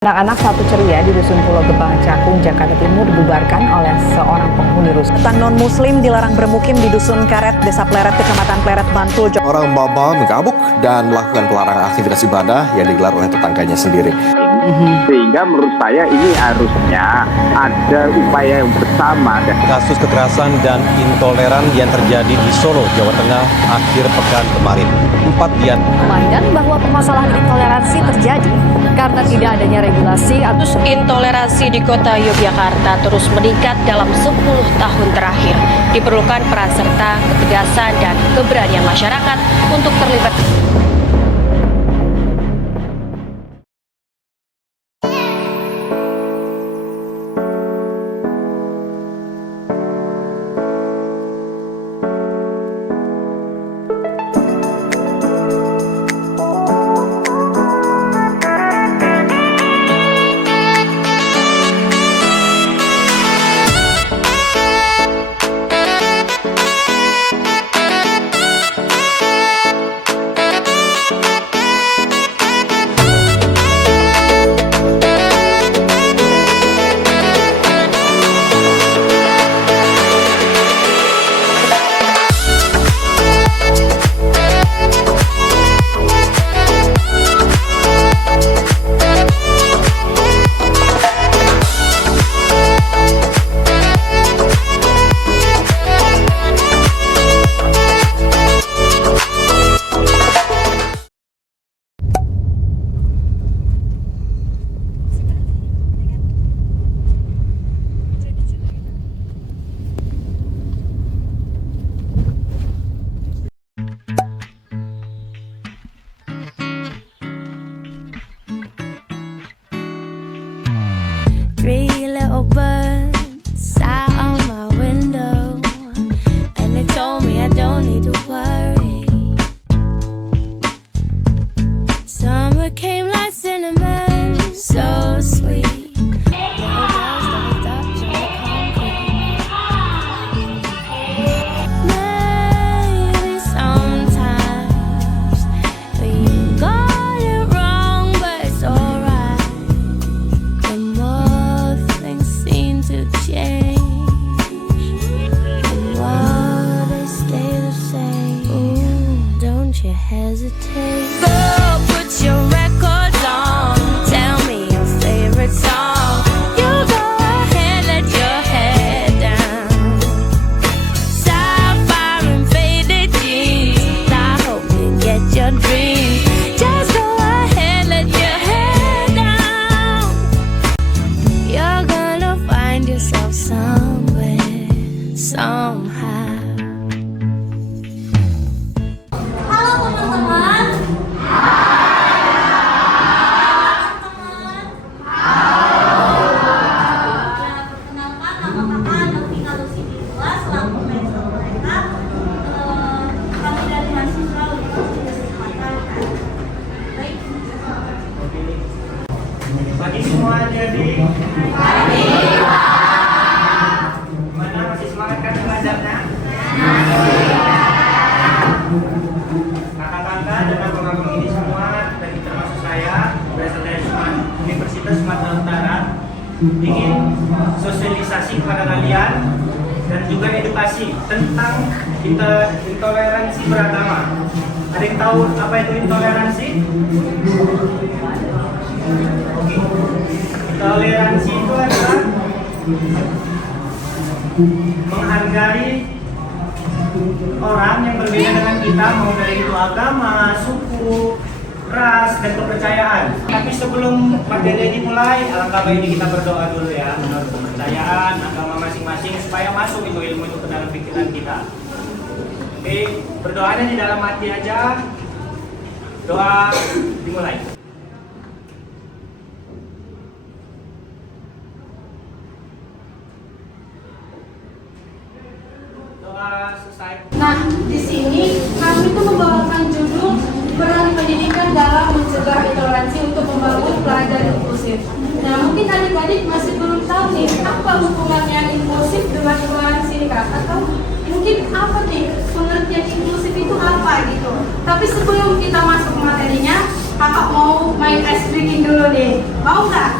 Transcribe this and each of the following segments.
Anak-anak satu ceria di Dusun Pulau Gebang, Cakung, Jakarta Timur dibubarkan oleh seorang penghuni rusun. Non-muslim dilarang bermukim di Dusun Karet, Desa Pleret, Kecamatan Pleret, Bantul, Jawa. Orang Baba mengamuk dan melakukan pelarangan aktivitas ibadah yang digelar oleh tetangganya sendiri. Sehingga menurut saya ini harusnya ada upaya yang bersama. Kasus kekerasan dan intoleran yang terjadi di Solo, Jawa Tengah akhir pekan kemarin. 4 dian. Memandang bahwa permasalahan intoleransi terjadi karena tidak adanya regulasi atau intoleransi di kota Yogyakarta terus meningkat dalam 10 tahun terakhir. Diperlukan peran serta, ketegasan, dan keberanian masyarakat untuk terlibat. Three little birds sat on my window, and they told me I don't need to worry. Summer came like cinnamon, so sweet. Little girls doubled up on the concrete. Maybe sometimes we got it wrong, but it's alright. The more things seem to change, the more they stay the same. Ooh, don't you hesitate. Go put your records on, tell me your favorite song. You go ahead, let your head down. Sapphire and faded jeans, I hope you get your dreams. Just go ahead, let your head down. You're gonna find yourself somewhere, somehow. Halo teman-teman. Perkenalkan, nama kakak Novina Lucidua selaku mentor mereka. Kami dari mahasiswa Universitas Sumatera. Baik. Pagi semua adik-adik. Gimana, masih semangat kan belajarnya? Kakak-kakak dan abang-abang ini semua, dan termasuk saya, berasal dari Universitas Sumatera Utara, ingin sosialisasi kepada kalian dan juga edukasi tentang intoleransi beragama. Ada yang tahu apa itu intoleransi? Oke. Toleransi itu adalah menghargai orang yang berbeda dengan kita, mau dari itu agama, suku, ras, dan kepercayaan. Tapi sebelum materi dimulai, alangkah baiknya kita berdoa dulu ya, menurut kepercayaan agama masing-masing supaya masuk itu ilmu itu ke dalam pikiran kita. Oke, berdoanya di dalam hati aja. Doa dimulai. Doa selesai. Nah, di sini kami tuh membawakan judul peran pendidikan dalam mencegah intoleransi untuk membangun pelajar inklusif. Nah, mungkin adik-adik masih belum tahu nih apa hubungannya inklusif dengan intoleransi nih Kak, atau mungkin apa nih pengertian inklusif itu apa gitu. Tapi sebelum kita masuk ke materinya, kakak mau main ice breaking dulu nih, mau nggak?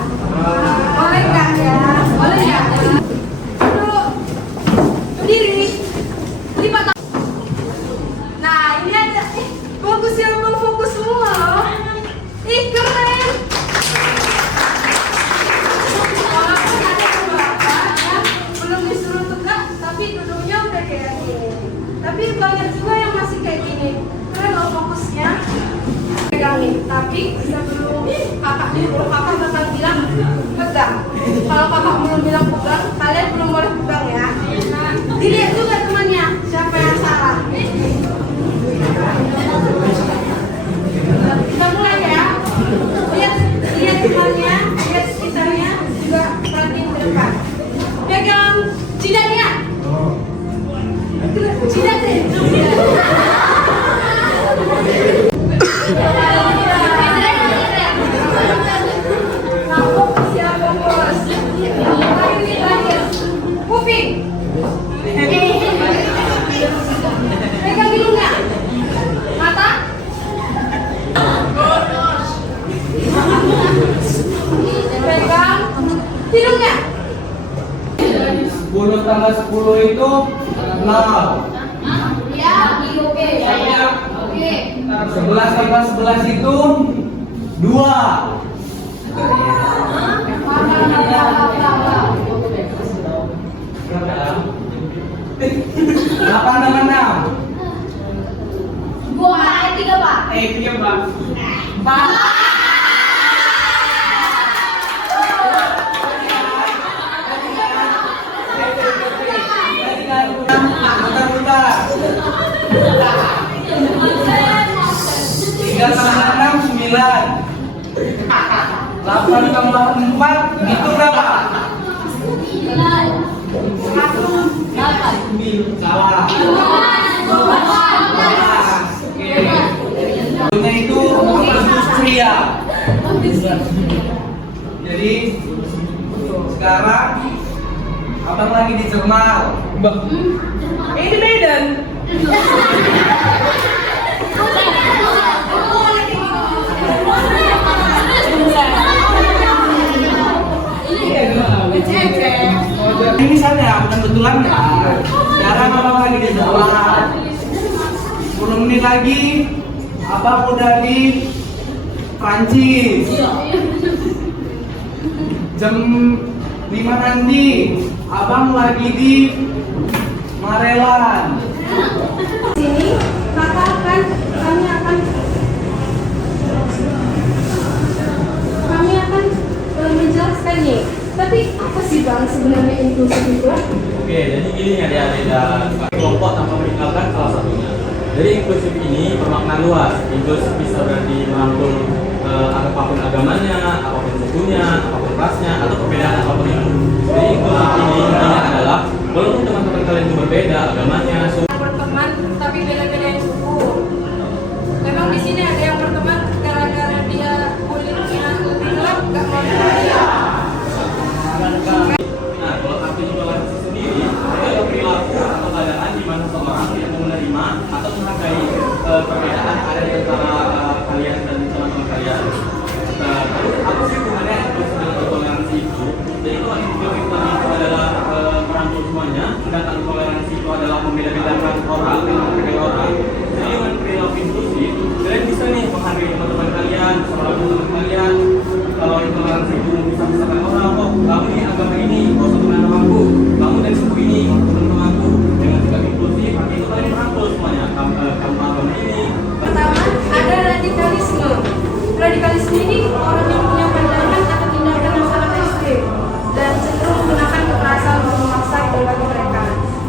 lain halnya, lihat sekitarnya, juga perhatiin ke depan. Pegang jidatnya. Jidat deh. Siapa bos? Kuping. Pegang hidungnya. Mata. Pegang hidungnya. 10 tambah 10 itu 0. Ya, oke. Oke. 11 tambah 11 itu 2. 8 tambah 6. 3, Pak. 3, Pak. 4. Bentar. 3 tambah 6, 9. 8 tambah 4, itu berapa? 8. Salah. Oke. Itu industria. Jadi sekarang abang lagi di Jerman. Ini Medan. Ini saya bukan betulan ya. Sekarang abang lagi di Jerman. 10 menit lagi abang udah di Prancis. Jam 5 nanti abang lagi di Marelan. Sini, maka kami akan menjelaskannya. Tapi apa sih Bang sebenarnya inklusif itu? Oke, jadi gini ya adik-adik dan kelompok tanpa meninggalkan salah satunya. Jadi inklusif ini bermakna luas. Inklusif bisa berarti merangkul apapun agamanya, apapun sukunya, apapun rasnya, atau perbedaan apapun itu. Jadi inklusif ini intinya adalah walaupun teman-teman kalian itu berbeda agamanya, Berteman tapi beda-beda suku. Memang di sini ada yang berteman gara-gara dia kulitnya lebih gelap, nggak mau dia. Nah, kalau arti intoleransi sendiri, itu adalah perilaku atau keadaan di mana seseorang tidak mau menerima atau menghargai perbedaan ada di antara kalian dan teman-teman kalian. Nah, terus apa sih hubungannya inklusif dengan intoleransi itu? Jadi kalau inklusif tadi itu adalah merangkul semuanya, sedangkan intoleransi itu adalah membeda-bedakan orang dengan menghargai orang. Jadi dengan perilaku inklusif, kalian bisa nih menghargai teman-teman kalian, seorang teman kalian. Kalau intoleransi itu bisa misalkan orang, kok kamu ini agama ini, kau satu dengan aku, kamu dari suku ini, kau satu dengan aku. Dengan sikap inklusif, artinya itu kalian merangkul semuanya. Kamu agama ini. Pertama, ada radikalisme. Radikalisme ini orang yang punya pandangan atau tindakan yang sangat ekstrim dan cenderung menggunakan kekerasan untuk memaksa ideologi mereka.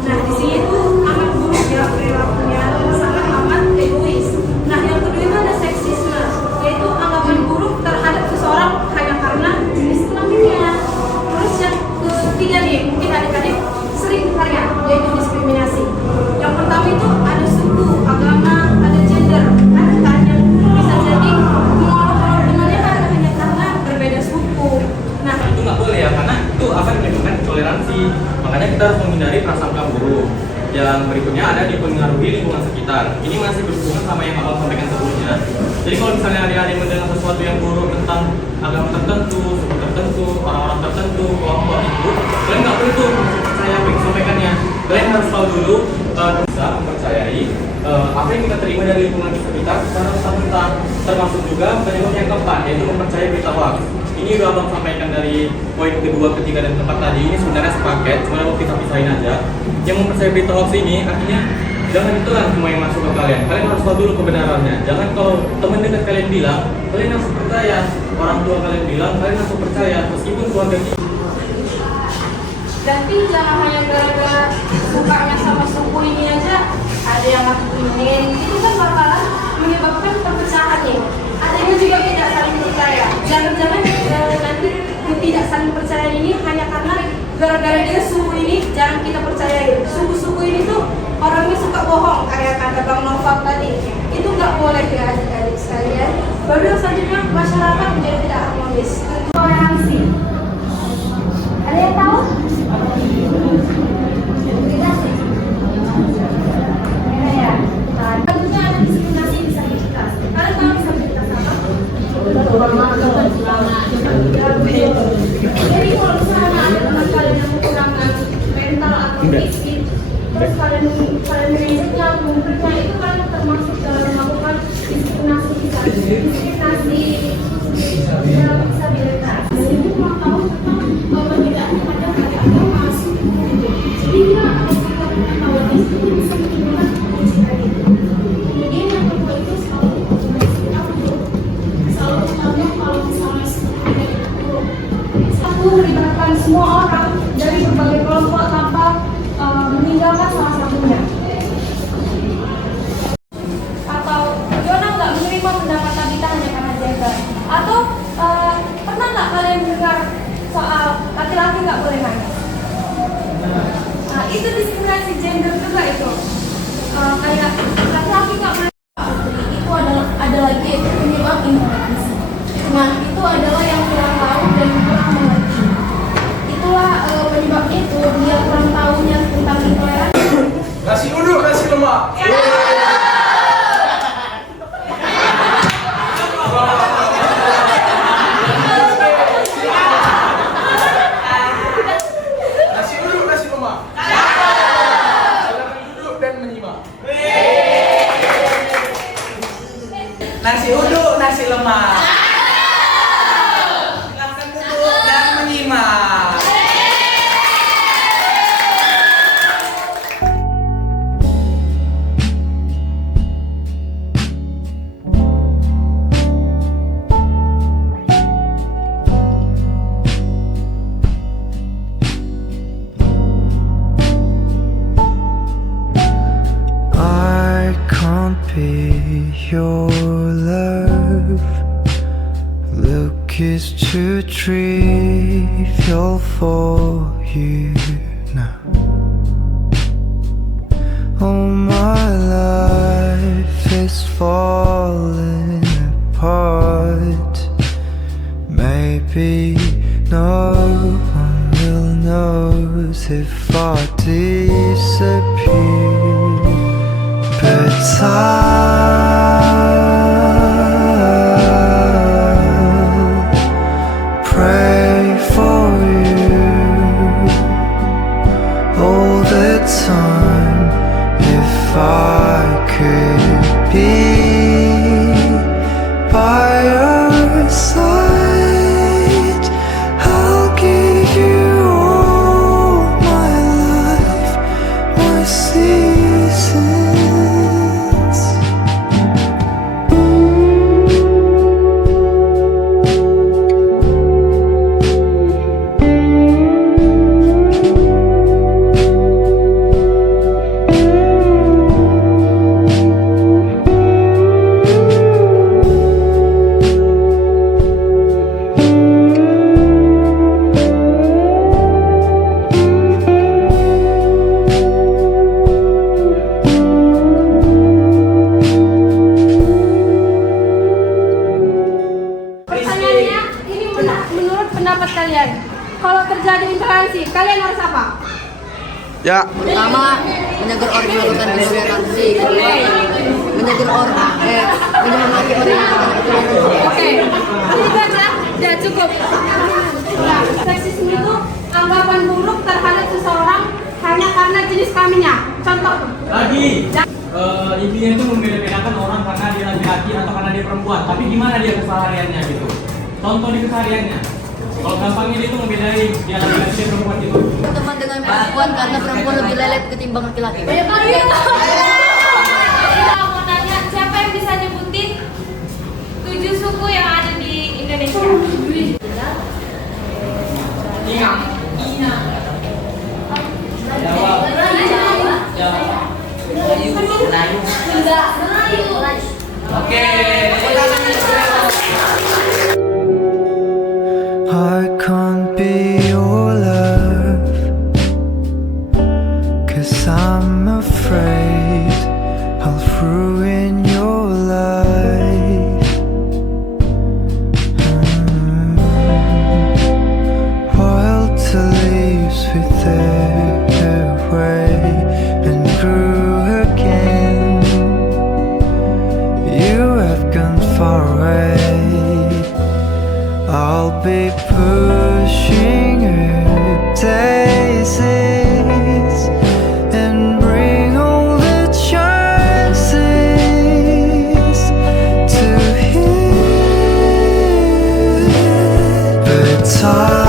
Nah, di sini tuh amat buruk ya perilakunya, sangat amat egois. Nah, yang kedua itu ada seksisme, yaitu anggapan buruk terhadap seseorang hanya karena jenis kelaminnya. Terus yang ketiga nih, mungkin adik-adik sering dengarnya, yaitu diskriminasi. Yang pertama itu ada suku, agama, ada gender, ada kan yang bisa jadi mengolok-olok dengannya hanya karena berbeda suku. Nah, Itu nggak boleh ya, karena itu akan menimbulkan intoleransi. Makanya kita harus menghindari prasangka buruk. Yang berikutnya ada dipengaruhi lingkungan sekitar. Ini masih berhubungan sama yang abang sampaikan sebelumnya. Jadi kalau misalnya adik-adik mendengar sesuatu yang buruk tentang agama tertentu, suku tertentu, orang-orang tertentu, kelompok itu, kalian nggak boleh tuh percaya apa yang disampaikannya. Kalian harus tahu dulu bisa mempercayai apa yang kita terima dari lingkungan sekitar secara mentah-mentah. Termasuk juga penyebab yang keempat, yaitu mempercayai berita hoax. Ini udah abang sampaikan dari poin kedua, ketiga, dan keempat tadi. Ini sebenarnya sepaket, cuma mau kita pisahin aja. Yang mempercayai berita hoax ini artinya jangan ditelan semua yang masuk ke kalian. Kalian harus tahu dulu kebenarannya. Jangan kalau teman dekat kalian bilang, kalian harus percaya. Orang tua kalian bilang, kalian harus percaya meskipun keluarga kita. tapi jangan hanya gara-gara sukanya sama suku ini aja ada yang ingin, itu kan bakalan menyebabkan perpecahan nih. Adanya juga tidak saling percaya. Jangan-jangan gara-gara dia suku ini jangan kita percayai. Suku-suku ini tuh orangnya suka bohong, kayak kata Bang Novak tadi. Itu nggak boleh ya adik-adik sekalian. Baru selanjutnya masyarakat menjadi tidak harmonis. Toleransi. Ada yang tahu? Ya. Tentunya ada diskriminasi disabilitas. Kalian tahu disabilitas apa? Jadi kalau misalnya ada teman kalian yang menggunakan mental atau fisik, terus kalian mengejeknya atau mempernya, itu kalian termasuk dalam melakukan diskriminasi dalam disabilitas. Jadi itu mau tahu tentang perbedaannya pada agama suku. Jadi dia tahu itu bisa menimbulkan kebencian itu. Kemudian yang kedua itu selalu kalau misalnya seperti itu satu melibatkan semua orang dari berbagai kelompok tanpa meninggalkan salah satunya. Atau Yona nggak menerima pendapat Tabita hanya karena gender. Atau pernah nggak kalian dengar soal laki-laki nggak boleh nangis? Nah, itu diskriminasi gender juga itu. Kayak laki-laki nggak boleh. Itu ada lagi penyebab intoleransi. Nah, itu adalah yang kurang tahu dan kurang mengerti. Itulah penyebabnya itu dia kurang tahunya tentang intoleransi. Nasi uduk, nasi lemak. Nasi uduk, nasi lemak. Silakan duduk dan menyimak. Nasi uduk, nasi lemak. Silakan duduk dan menyimak. I can't be your love. Look is too trivial for you now. Oh, my life is falling apart. Maybe no one will notice if I disappear. But I'll pray for you all the time. If I could be by your side, I'll give you all my life, my seasons. Pertanyaannya, ini menurut pendapat kalian, kalau terjadi intoleransi, kalian harus apa? Ya. Pertama, menegur orang yang melakukan intoleransi. Kedua, menegur orang, menyemangati orang yang melakukan intoleransi. Oke, itu aja, ya cukup. Nah, seksisme itu anggapan buruk terhadap seseorang hanya karena jenis kelaminnya. Contoh. Lagi. Intinya itu membeda-bedakan orang karena dia laki-laki atau karena dia perempuan. Tapi gimana dia kesehariannya gitu? Contoh di kesehariannya. Kalau gampangnya dia itu membedain dia laki-laki dia perempuan gitu. Teman dengan perempuan karena perempuan lebih lelet ketimbang laki-laki. Kita mau tanya, siapa yang bisa nyebutin 7 suku yang ada di Indonesia? Ingat. Oke. I can't be your love. pushing her daisies and bring all the chances to hear. But time